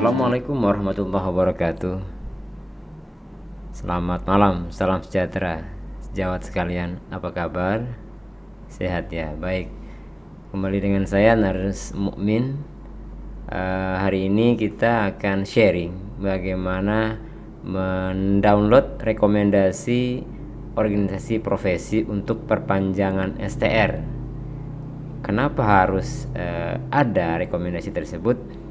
Assalamualaikum warahmatullahi wabarakatuh. Selamat malam, salam sejahtera sejawat sekalian. Apa kabar? Sehat ya? Baik. Kembali dengan saya Narus Mukmin. Hari ini kita akan sharing bagaimana mendownload rekomendasi organisasi profesi untuk perpanjangan STR. Kenapa harus ada rekomendasi tersebut?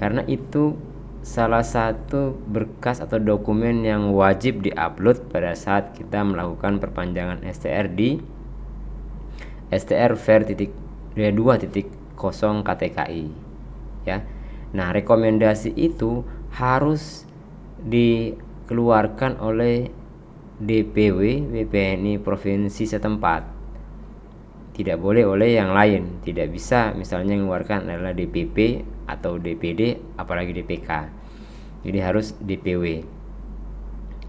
Karena itu salah satu berkas atau dokumen yang wajib diupload pada saat kita melakukan perpanjangan STR di STR Ver 2.0 KTKI ya. Nah, rekomendasi itu harus dikeluarkan oleh DPW BPNI provinsi setempat. Tidak boleh oleh yang lain. Tidak bisa misalnya mengeluarkan adalah DPP atau DPD, apalagi DPK. Jadi harus DPW.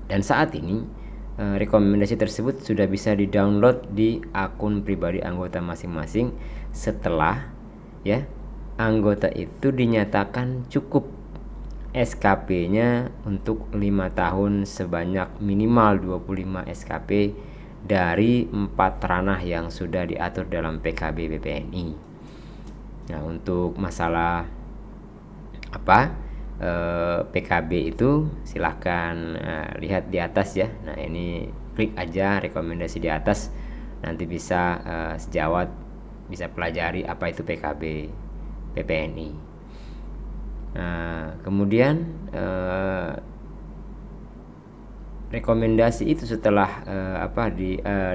Dan saat ini rekomendasi tersebut sudah bisa di-download di akun pribadi anggota masing-masing setelah ya anggota itu dinyatakan cukup SKP-nya untuk 5 tahun sebanyak minimal 25 SKP dari 4 ranah yang sudah diatur dalam PKB BPNI. Nah, untuk masalah PKB itu silahkan lihat di atas ya. Nah, ini klik aja rekomendasi di atas, nanti bisa sejawat bisa pelajari apa itu PKB BPNI. Nah, kemudian rekomendasi itu setelah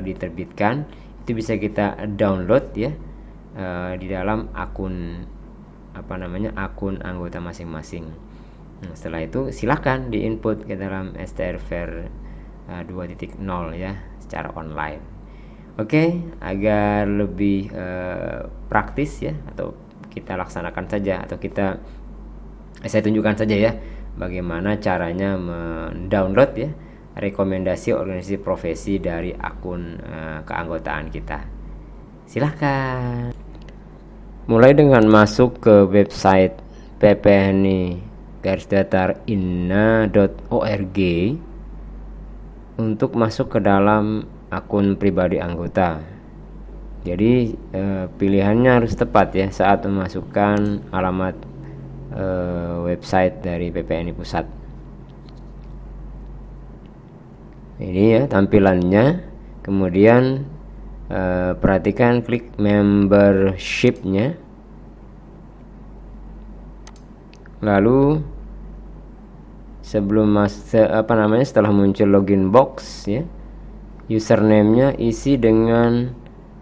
diterbitkan itu bisa kita download ya di dalam akun akun anggota masing-masing. Nah, setelah itu silakan diinput ke dalam STR Ver 2.0 ya secara online. Oke, agar lebih praktis ya, atau kita laksanakan saja, atau saya tunjukkan saja ya bagaimana caranya mendownload ya rekomendasi organisasi profesi dari akun keanggotaan kita. Silahkan. Mulai dengan masuk ke website ppni-inna.org untuk masuk ke dalam akun pribadi anggota. Jadi pilihannya harus tepat ya saat memasukkan alamat website dari PPNI Pusat. Ini ya tampilannya. Kemudian perhatikan klik membership-nya. Lalu setelah muncul login box ya, username-nya isi dengan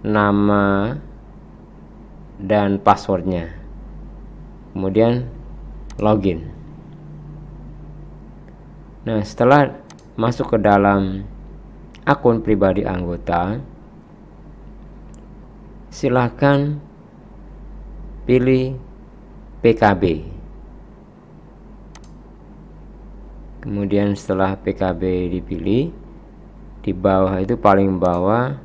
nama dan passwordnya. Kemudian login. Nah, setelah masuk ke dalam akun pribadi anggota, silahkan pilih PKB. Kemudian setelah PKB dipilih, di bawah itu paling bawah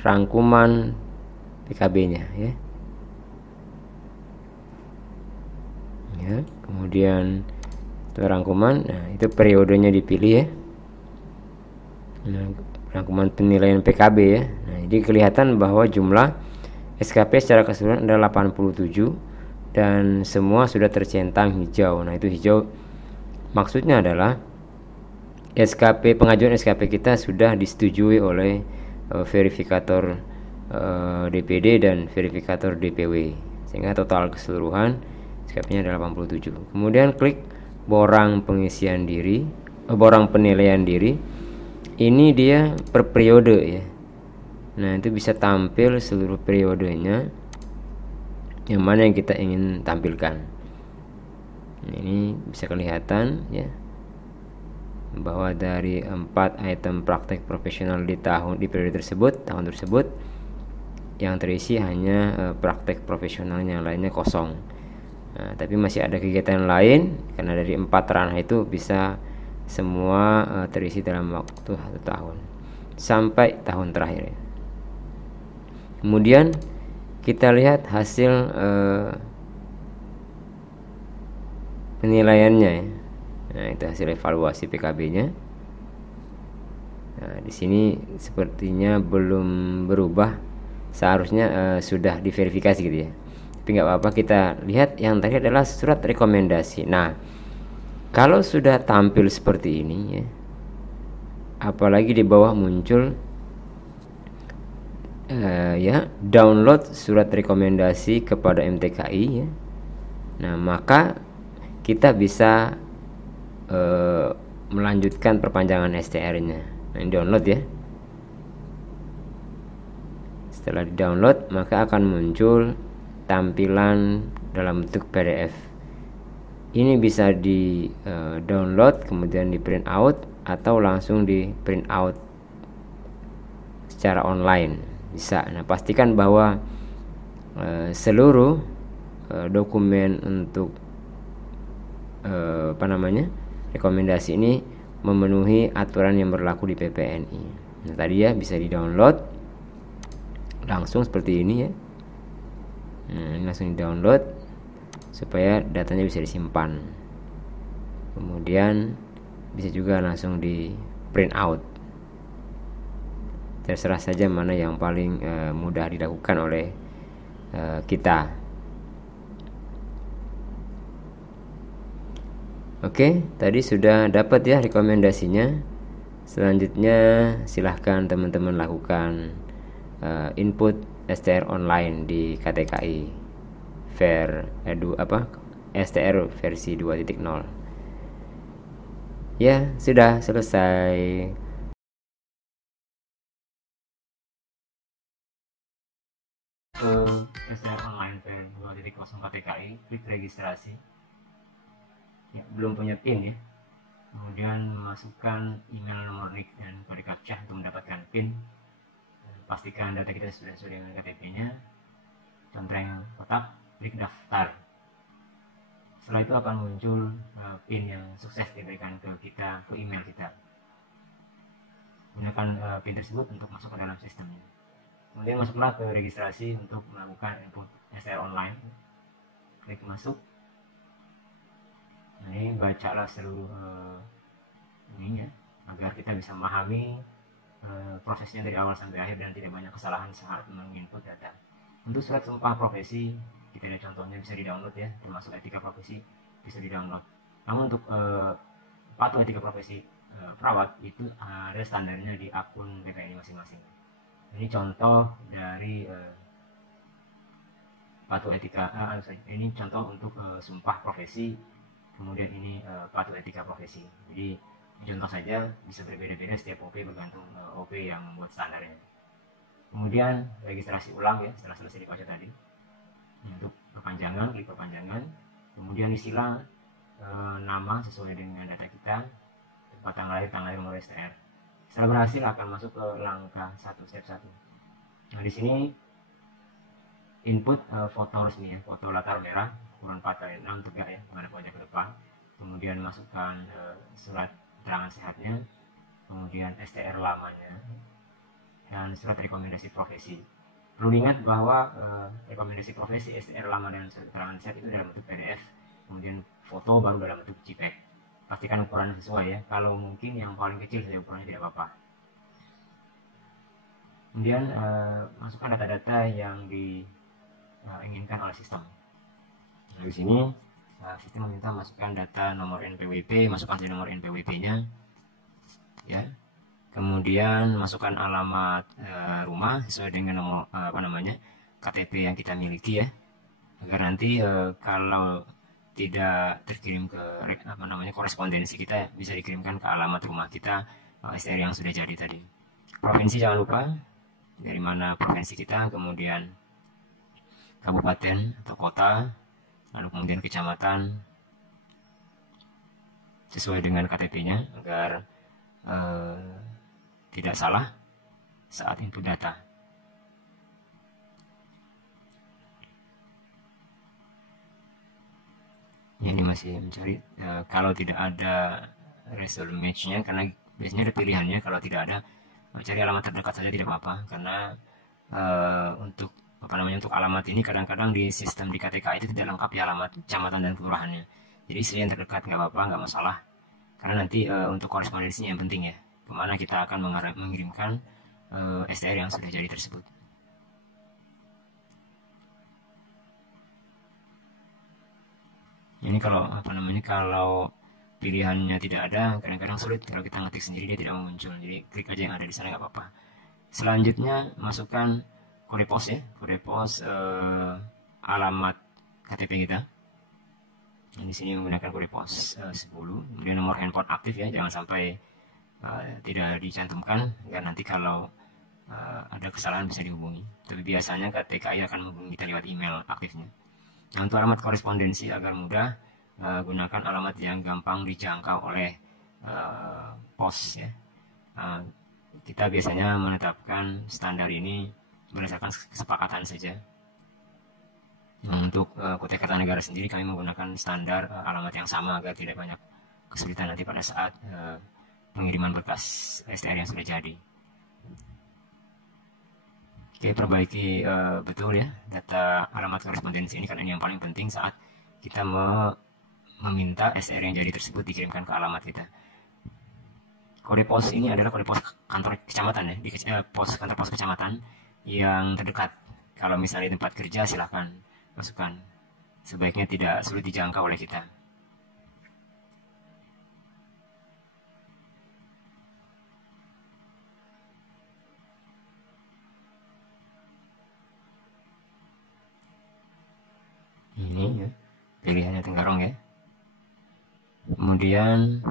rangkuman PKB-nya ya. Kemudian setelah rangkuman, nah itu periodenya dipilih ya. Nah, rangkuman penilaian PKB ya. Nah, jadi kelihatan bahwa jumlah SKP secara keseluruhan adalah 87 dan semua sudah tercentang hijau. Nah, itu hijau maksudnya adalah pengajuan SKP kita sudah disetujui oleh verifikator DPD dan verifikator DPW, sehingga total keseluruhan SKP-nya adalah 87. Kemudian klik borang penilaian diri. Ini dia per periode ya. Nah, itu bisa tampil seluruh periodenya yang mana yang kita ingin tampilkan. Ini bisa kelihatan ya bahwa dari 4 item praktek profesional di periode tersebut, tahun tersebut, yang terisi hanya praktek profesional, yang lainnya kosong. Nah, tapi masih ada kegiatan lain karena dari 4 ranah itu bisa semua terisi dalam waktu 1 tahun sampai tahun terakhir. Kemudian kita lihat hasil penilaiannya ya. Nah, itu hasil evaluasi PKB-nya. Nah, di sini sepertinya belum berubah. Seharusnya sudah diverifikasi gitu ya. Tapi nggak apa-apa, kita lihat yang tadi adalah surat rekomendasi. Nah, kalau sudah tampil seperti ini ya, apalagi di bawah muncul ya download surat rekomendasi kepada MTKI ya. Nah, maka kita bisa melanjutkan perpanjangan STR-nya. Nah, ini download ya. Setelah di download, maka akan muncul tampilan dalam bentuk PDF. Ini bisa di download kemudian di print out atau langsung di print out secara online bisa. Nah, pastikan bahwa seluruh dokumen untuk rekomendasi ini memenuhi aturan yang berlaku di PPNI. Nah, tadi ya bisa di download langsung seperti ini ya. Nah, ini langsung di download supaya datanya bisa disimpan. Kemudian bisa juga langsung di print out. Terserah saja mana yang paling mudah dilakukan oleh kita. Oke, tadi sudah dapat ya rekomendasinya. Selanjutnya silahkan teman-teman lakukan input STR online di KTKI STR versi 2.0. Ya, sudah selesai. STR online versi 2.0 KTKI, klik registrasi. Ya, belum punya PIN ya. Kemudian masukkan email, nomor NIK dan kode captcha untuk mendapatkan PIN. Pastikan data kita sudah sesuai dengan KTP-nya. Centang kotak, klik daftar. Setelah itu akan muncul PIN yang sukses diberikan ke kita, ke email kita. Gunakan PIN tersebut untuk masuk ke dalam sistemnya. Kemudian masuklah ke registrasi untuk melakukan input STR online. Klik masuk. Nah, ini bacalah seluruh ininya agar kita bisa memahami prosesnya dari awal sampai akhir dan tidak banyak kesalahan saat menginput data. Untuk surat sumpah profesi, kita lihat contohnya bisa di-download ya, termasuk etika profesi bisa di-download. Namun untuk patuh etika profesi perawat itu ada standarnya di akun PPNI masing-masing. Ini contoh dari patuh etika, ini contoh untuk sumpah profesi. Kemudian ini patuh etika profesi. Jadi contoh saja bisa berbeda-beda setiap OP bergantung OP yang membuat standarnya. Kemudian registrasi ulang ya setelah selesai dibaca tadi. Untuk perpanjangan, klik perpanjangan. Kemudian isilah nama sesuai dengan data kita, tempat tanggal lahir, nomor STR. Setelah berhasil akan masuk ke langkah 1 step 1. Nah, di sini input foto resmi ya, foto latar merah ukuran 4x6 tegak ya, menghadap wajah ke depan. Kemudian masukkan surat keterangan sehatnya, kemudian STR lamanya, dan surat rekomendasi profesi. Perlu diingat bahwa rekomendasi profesi, STR lama dan surat keterangan sehat itu dalam bentuk PDF, kemudian foto baru dalam bentuk JPEG. Pastikan ukurannya sesuai ya, kalau mungkin yang paling kecil saja ukurannya tidak apa-apa. Kemudian masukkan data-data yang diinginkan oleh sistem. Nah, di sini sistem meminta masukkan data nomor NPWP, masukkan saja nomor NPWP-nya, ya. Kemudian masukkan alamat rumah sesuai dengan nomor KTP yang kita miliki ya, agar nanti kalau tidak terkirim ke korespondensi kita bisa dikirimkan ke alamat rumah kita STR yang sudah jadi tadi. Provinsi jangan lupa dari mana provinsi kita, kemudian kabupaten atau kota, lalu kemudian kecamatan sesuai dengan KTP-nya agar tidak salah saat input data. Ini masih mencari kalau tidak ada result match-nya, karena biasanya ada pilihannya. Kalau tidak ada, cari alamat terdekat saja tidak apa-apa, karena untuk alamat ini kadang-kadang di sistem di KTK itu tidak lengkap ya alamat kecamatan dan kelurahannya. Jadi istri yang terdekat nggak apa-apa, nggak masalah. Karena nanti untuk korespondensinya yang penting ya, kemana kita akan mengirimkan STR yang sudah jadi tersebut. Ini kalau kalau pilihannya tidak ada, kadang-kadang sulit kalau kita ngetik sendiri dia tidak muncul. Jadi klik aja yang ada di sana nggak apa-apa. Selanjutnya masukkan kode pos ya, kode pos alamat KTP kita. Di sini menggunakan kode pos 10, kemudian nomor handphone aktif ya, jangan sampai tidak dicantumkan, ya nanti kalau ada kesalahan bisa dihubungi. Tapi biasanya KTKI akan menghubungi kita lewat email aktifnya. Nah, untuk alamat korespondensi agar mudah, gunakan alamat yang gampang dijangkau oleh pos ya. Kita biasanya menetapkan standar ini berdasarkan kesepakatan saja. Nah, untuk Kutai Kartanegara sendiri kami menggunakan standar alamat yang sama agar tidak banyak kesulitan nanti pada saat pengiriman berkas STR yang sudah jadi. Oke, perbaiki betul ya data alamat korespondensi ini, karena ini yang paling penting saat kita meminta STR yang jadi tersebut dikirimkan ke alamat kita. Kode pos ini adalah kode pos kantor kecamatan ya, di pos kantor pos kecamatan yang terdekat. Kalau misalnya di tempat kerja silahkan masukkan, sebaiknya tidak sulit dijangkau oleh kita. Ini ya, pilihannya Tenggarong ya. Kemudian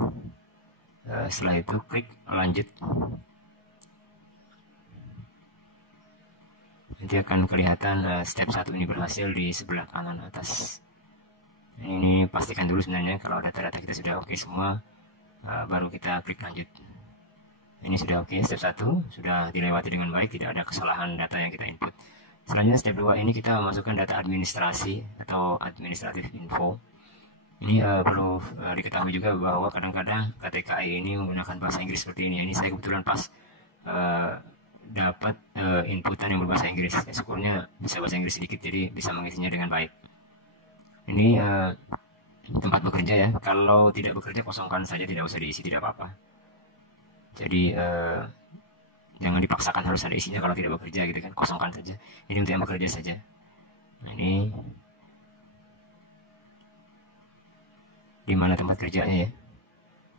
setelah itu klik lanjut. Nanti akan kelihatan step 1 ini berhasil di sebelah kanan atas. Ini pastikan dulu sebenarnya kalau data-data kita sudah oke semua, baru kita klik lanjut. Ini sudah oke, step 1 sudah dilewati dengan baik, tidak ada kesalahan data yang kita input. Selanjutnya step 2 ini kita memasukkan data administrasi atau administratif info. Ini perlu diketahui juga bahwa kadang-kadang KTKI ini menggunakan bahasa Inggris seperti ini. Ini saya kebetulan pas dapat inputan yang berbahasa Inggris. Syukurnya bisa bahasa Inggris sedikit, jadi bisa mengisinya dengan baik. Ini tempat bekerja ya. Kalau tidak bekerja kosongkan saja, tidak usah diisi, tidak apa-apa. Jadi jangan dipaksakan harus ada isinya kalau tidak bekerja gitu kan, kosongkan saja. Ini untuk yang bekerja saja. Nah, ini di mana tempat kerjanya ya.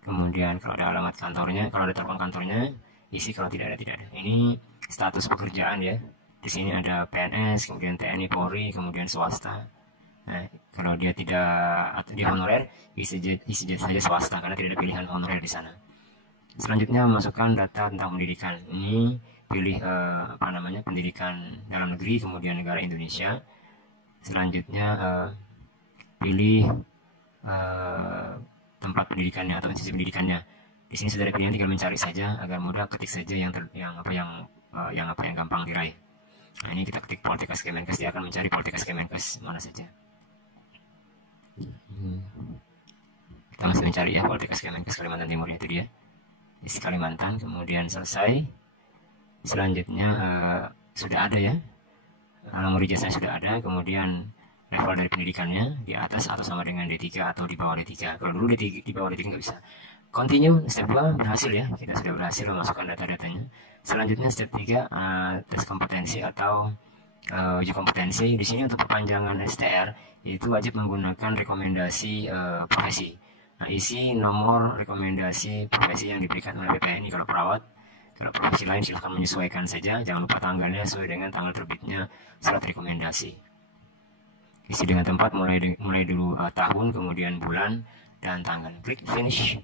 Kemudian kalau ada alamat kantornya, kalau ada telepon kantornya isi, kalau tidak ada tidak ada. Ini status pekerjaan ya. Di sini ada PNS, kemudian TNI, Polri, kemudian swasta. Nah, kalau dia tidak atau dia honorer, isi saja swasta karena tidak ada pilihan honorer di sana. Selanjutnya masukkan data tentang pendidikan. Ini pilih pendidikan dalam negeri, kemudian negara Indonesia. Selanjutnya pilih tempat pendidikannya atau institusi pendidikannya. Di sini sudah ada pilihan, tinggal mencari saja agar mudah, ketik saja yang gampang diraih. Nah, ini kita ketik Poltekkes Kemenkes, dia akan mencari Poltekkes Kemenkes mana saja. Kita masih mencari ya Poltekkes Kemenkes Kalimantan Timur, itu dia di Kalimantan. Kemudian selesai. Selanjutnya sudah ada ya, nomor ijazahnya sudah ada, kemudian level dari pendidikannya di atas atau sama dengan D3 atau di bawah D3. Kalau dulu di bawah D3 nggak bisa. Continue, step 2 berhasil ya, kita sudah berhasil memasukkan data-datanya. Selanjutnya step 3 tes kompetensi atau uji kompetensi. Di sini untuk perpanjangan STR itu wajib menggunakan rekomendasi profesi. Nah, isi nomor rekomendasi profesi yang diberikan oleh BPNI kalau perawat. Kalau profesi lain silahkan menyesuaikan saja, jangan lupa tanggalnya sesuai dengan tanggal terbitnya surat rekomendasi. Isi dengan tempat, mulai dulu tahun, kemudian bulan dan tanggal. Klik finish.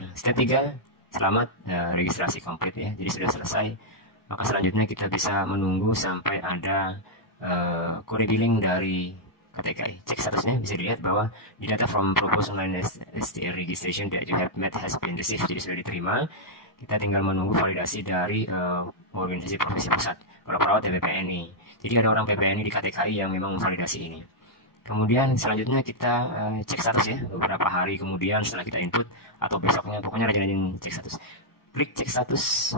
Nah, step 3 selamat, registrasi komplit ya, jadi sudah selesai. Maka selanjutnya kita bisa menunggu sampai ada kode billing dari KTKI. Cek statusnya, bisa dilihat bahwa di data from proposed online STR registration that you have met has been received, jadi sudah diterima. Kita tinggal menunggu validasi dari organisasi profesi pusat. Kalau perawat ya BPNI. Jadi ada orang PPNI di KTKI yang memang memvalidasi ini. Kemudian selanjutnya kita cek status ya, beberapa hari kemudian setelah kita input atau besoknya, pokoknya rajin-rajin cek status. Klik cek status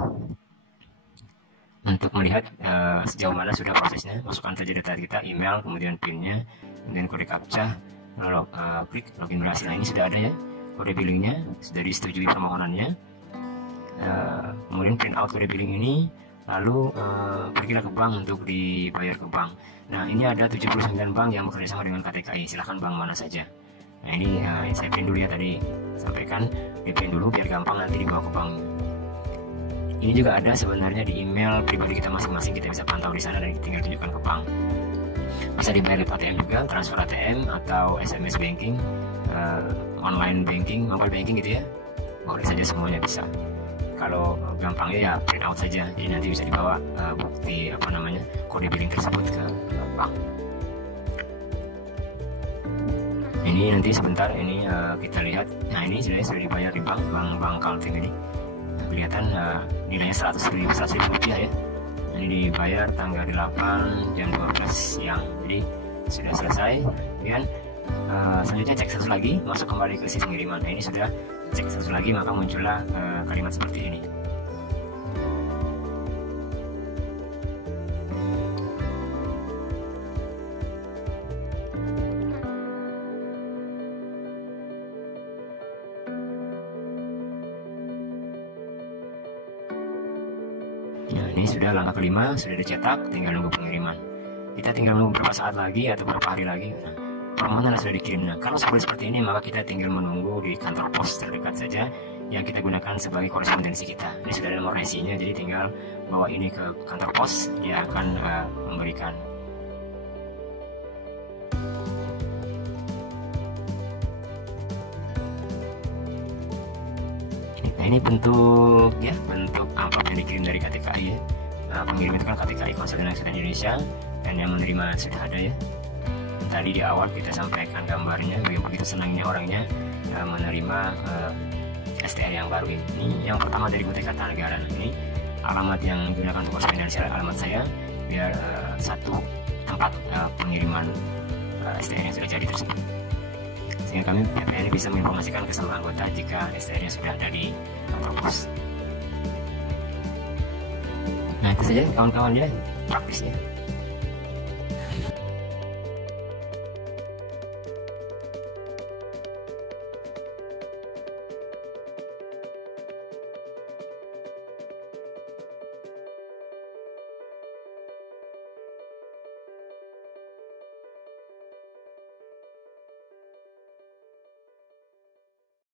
untuk melihat sejauh mana sudah prosesnya. Masukkan saja data kita, email, kemudian PIN-nya, kemudian kode captcha, lalu klik login berhasil. Nah, ini sudah ada ya kode billingnya, sudah disetujui permohonannya. Kemudian print out kode billing ini, lalu pergilah ke bank untuk dibayar ke bank. Nah, ini ada 79 bank yang bekerjasama dengan KTKI, silahkan bank mana saja. Nah, ini saya print dulu ya, tadi sampaikan di print dulu biar gampang nanti dibawa ke bank. Ini juga ada sebenarnya di email pribadi kita masing-masing, kita bisa pantau di sana dan tinggal tunjukkan ke bank. Bisa dibayar lewat ATM juga, transfer ATM atau SMS banking, online banking, mobile banking gitu ya, boleh saja, semuanya bisa. Kalau gampangnya ya print out saja, jadi nanti bisa dibawa bukti kode billing tersebut ke bank. Ini nanti sebentar ini kita lihat. Nah, ini sudah dibayar di bank Kaltim ini. Nah, kelihatan nilainya 100.000 rupiah ya. Ini dibayar tanggal 8 jam 12 siang, jadi sudah selesai. Kemudian selanjutnya cek status lagi, masuk kembali ke sistem pengiriman. Nah, ini sudah cek status lagi, maka muncullah kalimat seperti ini. Nah, ini sudah langkah kelima, sudah dicetak, tinggal nunggu pengiriman. Kita tinggal menunggu beberapa saat lagi atau beberapa hari lagi. Nah, permohonan sudah dikirim. Nah, kalau seperti ini, maka kita tinggal menunggu di kantor pos terdekat saja yang kita gunakan sebagai korespondensi kita. Ini sudah ada nomor IC-nya, jadi tinggal bawa ini ke kantor pos, dia akan memberikan. Nah, ini bentuk amplop yang dikirim dari KTKI ya. Pengirim itu kan KTKI Konsultan Indonesia, dan yang menerima sudah ada ya. Tadi di awal kita sampaikan gambarnya, begitu senangnya orangnya menerima STR yang baru ini. Ini yang pertama dari Kutai Kartanegara. Nah, ini alamat yang digunakan untuk korespondensi, alamat saya, biar satu tempat pengiriman STR yang sudah jadi tersebut. Sehingga kami PPN bisa menginformasikan ke seluruh anggota jika STR-nya sudah ada di kantor pos. Nah, itu saja kawan-kawan ya, praktis ya.